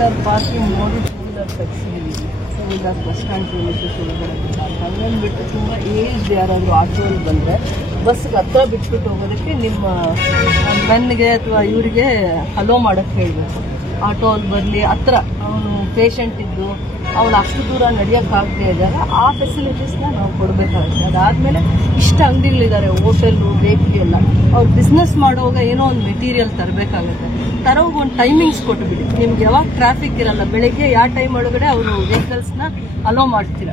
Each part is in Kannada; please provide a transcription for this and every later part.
ಟೂ-ವೀಲರ್ ಪಾರ್ಕಿಂಗ್ ನೋಡಿ ಟೂ-ವೀಲರ್ ತೆಗ್ಸಿದ್ದೀವಿ. ಈಗ ಬಸ್ ಸ್ಟ್ಯಾಂಡ್ ಹಂಗಂದು ಬಿಟ್ಟು ತುಂಬ ಏಜ್ಡ್ ಯಾರಾದರೂ ಆಟೋಲ್ಲಿ ಬಂದರೆ ಬಸ್ಗೆ ಹತ್ರ ಬಿಟ್ಬಿಟ್ಟು ಹೋಗೋದಕ್ಕೆ ನಿಮ್ಮ ಬೆನ್ನಿಗೆ ಅಥವಾ ಇವರಿಗೆ ಹಲೋ ಮಾಡೋಕ್ಕೆ ಹೇಳಬೇಕು. ಆಟೋ ಅಲ್ಲಿ ಬರಲಿ, ಹತ್ರ ಅವನು ಪೇಷಂಟ್ ಇದ್ದು ಅವನು ಅಷ್ಟು ದೂರ ನಡೆಯೋಕ್ಕಾಗದೇ ಇದ್ದಾಗ ಆ ಫೆಸಿಲಿಟೀಸ್ನ ನಾವು ಕೊಡಬೇಕಾಗುತ್ತೆ. ಅದಾದಮೇಲೆ ಇಷ್ಟ ಅಂಗಡಿಗಳಿದ್ದಾರೆ, ಹೋಟೆಲ್ಲು, ಬೇಕ್ರಿ ಎಲ್ಲ. ಅವ್ರು ಬಿಸ್ನೆಸ್ ಮಾಡುವಾಗ ಏನೋ ಒಂದು ಮೆಟೀರಿಯಲ್ ತರಬೇಕಾಗುತ್ತೆ. ತರೋವಾಗ ಒಂದು ಟೈಮಿಂಗ್ಸ್ ಕೊಟ್ಟುಬಿಡಿ. ನಿಮ್ಗೆ ಯಾವಾಗ ಟ್ರಾಫಿಕ್ ಇರಲ್ಲ, ಬೆಳಗ್ಗೆ ಯಾವ ಟೈಮ್ ಒಳಗಡೆ ಅವರು ವೆಹಿಕಲ್ಸ್ನ ಅಲೋ ಮಾಡ್ತೀರ,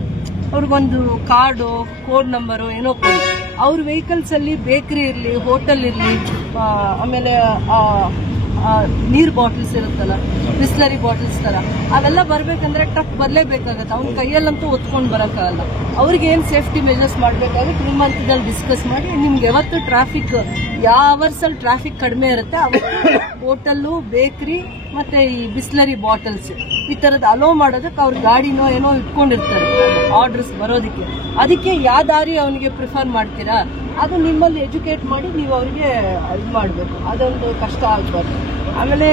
ಅವ್ರಿಗೊಂದು ಕಾರ್ಡು, ಕೋಡ್ ನಂಬರು ಏನೋ ಕೊಡಿ. ಅವ್ರ ವೆಹಿಕಲ್ಸಲ್ಲಿ ಬೇಕ್ರಿ ಇರಲಿ, ಹೋಟೆಲ್ ಇರಲಿ, ಆಮೇಲೆ ನೀರು ಬಾಟಲ್ಸ್ ಇರುತ್ತಲ್ಲ, ಬಿಸ್ಲರಿ ಬಾಟಲ್ಸ್ ಥರ, ಅವೆಲ್ಲ ಬರಬೇಕಂದ್ರೆ ಟ್ರಕ್ ಬರಲೇಬೇಕಾಗತ್ತೆ. ಅವ್ನ ಕೈಯಲ್ಲಂತೂ ಹೊತ್ಕೊಂಡು ಬರೋಕ್ಕಾಗಲ್ಲ. ಅವ್ರಿಗೆ ಏನು ಸೇಫ್ಟಿ ಮೆಜರ್ಸ್ ಮಾಡಬೇಕಾಗುತ್ತೆ ನಿಮ್ಮ ಹಂತದಲ್ಲಿ ಡಿಸ್ಕಸ್ ಮಾಡಿ. ನಿಮ್ಗೆ ಯಾವತ್ತು ಟ್ರಾಫಿಕ್, ಯಾವ ಅವರ್ಸಲ್ಲಿ ಟ್ರಾಫಿಕ್ ಕಡಿಮೆ ಇರುತ್ತೆ ಅವತ್ತು ಹೋಟೆಲ್ಲು, ಬೇಕ್ರಿ ಮತ್ತು ಈ ಬಿಸ್ಲರಿ ಬಾಟಲ್ಸ್ ಈ ಥರದ್ದು ಅಲೋ ಮಾಡೋದಕ್ಕೆ ಅವ್ರ ಗಾಡಿನೋ ಏನೋ ಇಟ್ಕೊಂಡಿರ್ತಾರೆ ಆರ್ಡರ್ಸ್ ಬರೋದಕ್ಕೆ. ಅದಕ್ಕೆ ಯಾವ ದಾರಿ ಅವನಿಗೆ ಪ್ರಿಫರ್ ಮಾಡ್ತೀರಾ ಅದು ನಿಮ್ಮಲ್ಲಿ ಎಜುಕೇಟ್ ಮಾಡಿ ನೀವು ಅವ್ರಿಗೆ ಇದು ಮಾಡಬೇಕು. ಅದೊಂದು ಕಷ್ಟ ಆಗಬಾರ್ದು. ಆಮೇಲೆ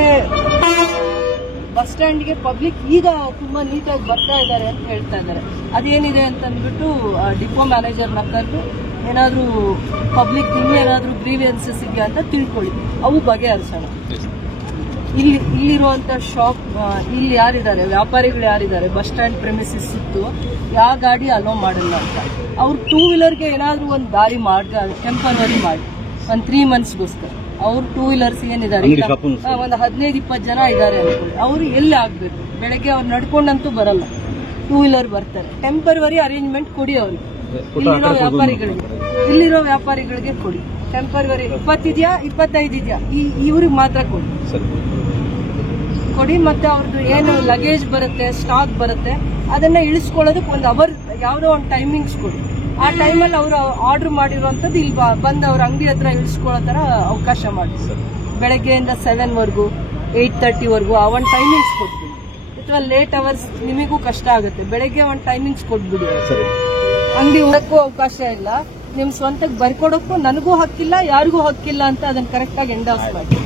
ಬಸ್ ಸ್ಟ್ಯಾಂಡ್ಗೆ ಪಬ್ಲಿಕ್ ಈಗ ತುಂಬ ನೀಟಾಗಿ ಬರ್ತಾ ಇದ್ದಾರೆ ಅಂತ ಹೇಳ್ತಾ ಇದ್ದಾರೆ. ಅದೇನಿದೆ ಅಂತಂದ್ಬಿಟ್ಟು ಡಿಪೋ ಮ್ಯಾನೇಜರ್ನ ಕರೆದು ಏನಾದರೂ ಪಬ್ಲಿಕ್ ಇನ್ನೇನಾದರೂ ಗ್ರೀವಿಯನ್ಸಸ್ ಇದೆಯಾ ಅಂತ ತಿಳ್ಕೊಳ್ಳಿ, ಅವು ಬಗೆಹರಿಸೋಣ. ಇಲ್ಲಿರುವಂಥ ಶಾಪ್, ಇಲ್ಲಿ ಯಾರಿದ್ದಾರೆ ವ್ಯಾಪಾರಿಗಳು ಯಾರಿದ್ದಾರೆ ಬಸ್ ಸ್ಟ್ಯಾಂಡ್ ಪ್ರೆಮಿಸಿಸ್ ಇತ್ತು, ಯಾವ ಗಾಡಿ ಅಲೋ ಮಾಡಲ್ಲ ಅಂತ ಅವ್ರು ಟೂ-ವೀಲರ್ಗೆ ಏನಾದರೂ ಒಂದು ದಾರಿ ಟೆಂಪರರಿ ಮಾಡಿ ಒಂದು 3 monthsಗೋಸ್ಕರ. ಅವ್ರು ಟೂ-ವೀಲರ್ಸ್ ಏನಿದ್ದಾರೆ ಒಂದು 15-20 ಜನ ಇದ್ದಾರೆ ಅನ್ಕೊಳ್ಳಿ, ಅವರು ಎಲ್ಲಿ ಆಗಬೇಕು? ಬೆಳಗ್ಗೆ ಅವ್ರು ನಡ್ಕೊಂಡಂತೂ ಬರಲ್ಲ, ಟೂ-ವೀಲರ್ ಬರ್ತಾರೆ. ಟೆಂಪರರಿ ಅರೇಂಜ್ಮೆಂಟ್ ಕೊಡಿ ಅವ್ರಿಗೆ. ಇಲ್ಲಿರೋ ವ್ಯಾಪಾರಿಗಳಿಗೆ ಕೊಡಿ ಟೆಂಪರರಿ. 20 ಇದೆಯಾ 25 ಇದೆಯಾ ಇವ್ರಿಗೆ ಮಾತ್ರ ಕೊಡಿ. ಮತ್ತೆ ಅವ್ರದ್ದು ಏನು ಲಗೇಜ್ ಬರುತ್ತೆ, ಸ್ಟಾಕ್ ಬರುತ್ತೆ, ಅದನ್ನ ಇಳಿಸ್ಕೊಳ್ಳೋದಕ್ಕೆ ಒಂದು ಅವರ್ ಯಾವುದೋ ಒಂದು ಟೈಮಿಂಗ್ಸ್ ಕೊಡಿ. ಆ ಟೈಮಲ್ಲಿ ಅವರು ಆರ್ಡರ್ ಮಾಡಿರುವಂಥದ್ದು ಇಲ್ಲಿ ಬಂದು ಅವ್ರ ಅಂಗಡಿ ಹತ್ರ ಇಳಿಸ್ಕೊಳ್ಳೋ ಥರ ಅವಕಾಶ ಮಾಡಿ. ಬೆಳಗ್ಗೆಯಿಂದ 7ವರೆಗೂ 8:30ವರೆಗೂ ಆ ಒಂದು ಟೈಮಿಂಗ್ಸ್ ಕೊಡ್ತೀವಿ. ಅಥವಾ ಲೇಟ್ ಅವರ್ಸ್ ನಿಮಗೂ ಕಷ್ಟ ಆಗುತ್ತೆ, ಬೆಳಗ್ಗೆ ಒಂದು ಟೈಮಿಂಗ್ಸ್ ಕೊಟ್ಬಿಡಿ. ಅಂಗಡಿ ಹೋಗಕ್ಕೂ ಅವಕಾಶ ಇಲ್ಲ, ನಿಮ್ ಸ್ವಂತಕ್ಕೆ ಬರ್ಕೊಡೋಕ್ಕೂ ನನಗೂ ಹಕ್ಕಿಲ್ಲ, ಯಾರಿಗೂ ಹಕ್ಕಿಲ್ಲ ಅಂತ ಅದನ್ನ ಕರೆಕ್ಟಾಗಿ ಎಂಡಾಸ್ ಮಾಡಿ.